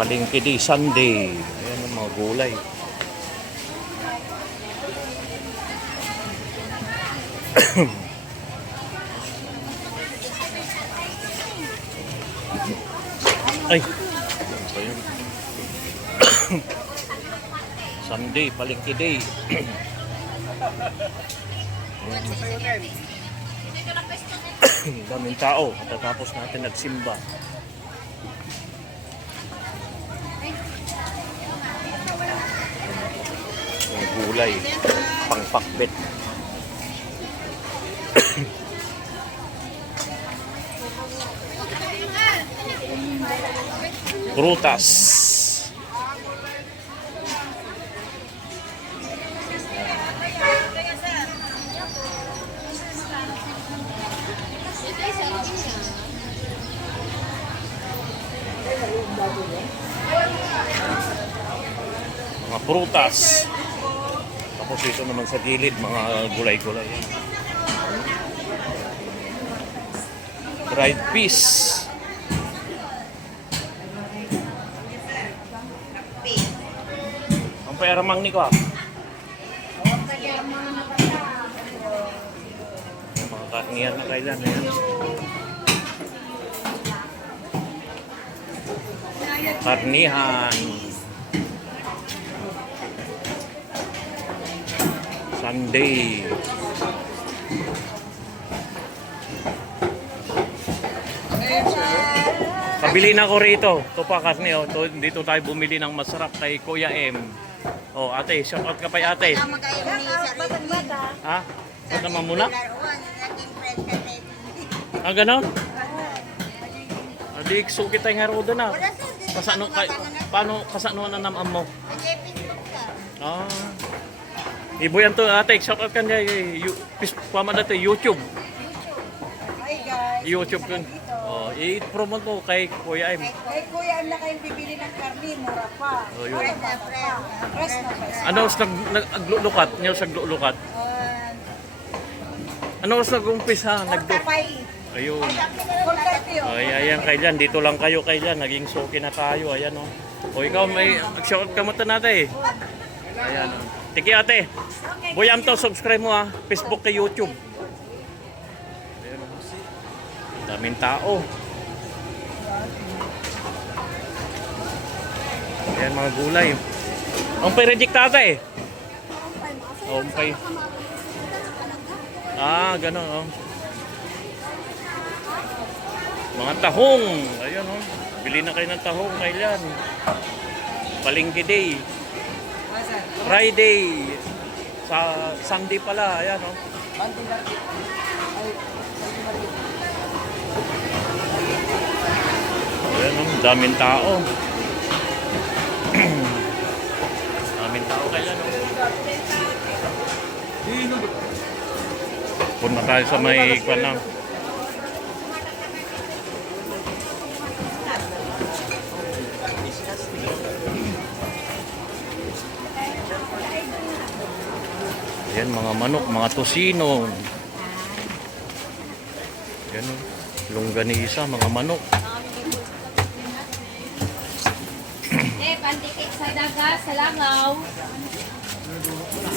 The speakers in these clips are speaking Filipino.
Palengke Day Sunday. Ayan ang mga gulay. Ay. Sunday, Palengke Day. Daming tao. Katatapos natin nagsimba. Mga gulay. Pangpakbet. Prutas. Mga prutas. Tapos dito naman sa gilid, mga gulay-gulay. Dried fish. Ang payaramang ni ko ah. Mga karniyan na kailan na yan. Karnihan. Sunday. Pabili na ko rito. Ito pa karne oh. Dito tayo bumili ng masarap kay Kuya M. Oh, ate, shout out ka pa ate. Ha? Ba't naman muna? Ah, gano'n? Adik, sukit tayo nga rodo na. Kasano, paano kasano na naman mo? Ah. Ibo yan to ate, shout out ka niya. Pama dati, YouTube. Hi guys. YouTube kun. Oh, i-promote mo kay Kuya M. Kay Kuya M na kayong bibili ng karni, mura pa. Oh, yun. Fresh na fresh. Ano sa naglulukat? Niyo sa naglulukat? Ano sa nag-umpisa? Kapay. Ayun. Kontaktiyo. Ay, ayan kailan. Dito lang kayo kailan. Naging soki na tayo. Ayan o. O ikaw may shout out ka mo natin eh. Ayan o. Tiki ate. Boyam to, subscribe mo ha. Facebook kay YouTube. Ayan o. Daming tao. Ayan mga gulay. Ang pay-reject ate eh. Oh, pay. Ah, gano'n oh. Mga tahong. Ayun oh. Bili na kayo ng tahong kailan. Palengke Day. Friday. Sa Sunday pala. Ayan oh. Ayan oh. Daming tao. Daming tao kailan oh. Punta tayo sa may kwan lang. Ayan mga manok, mga tosino. Ayan o, longganisa, mga manok. Pandikit sa daga, sa langaw.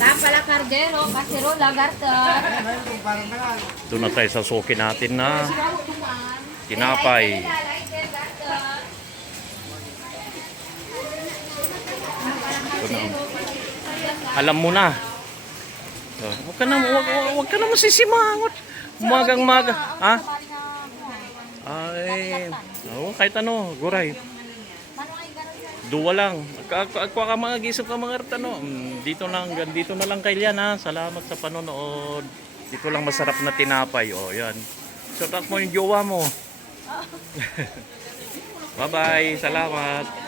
Napala kardero, kasirola, garter. Doon na tayo sa suki natin na tinapay. Alam mo na. Huwag ka na masisimangot. Umagang-maga. Ha? Ay, kahit ano, guray. Duwa lang. Ako ka mga gisip ka mga tano. Dito na lang kailan ha. Salamat sa panonood. Dito lang masarap na tinapay. O, yan. Shout out mo yung jowa mo. Bye-bye. Salamat.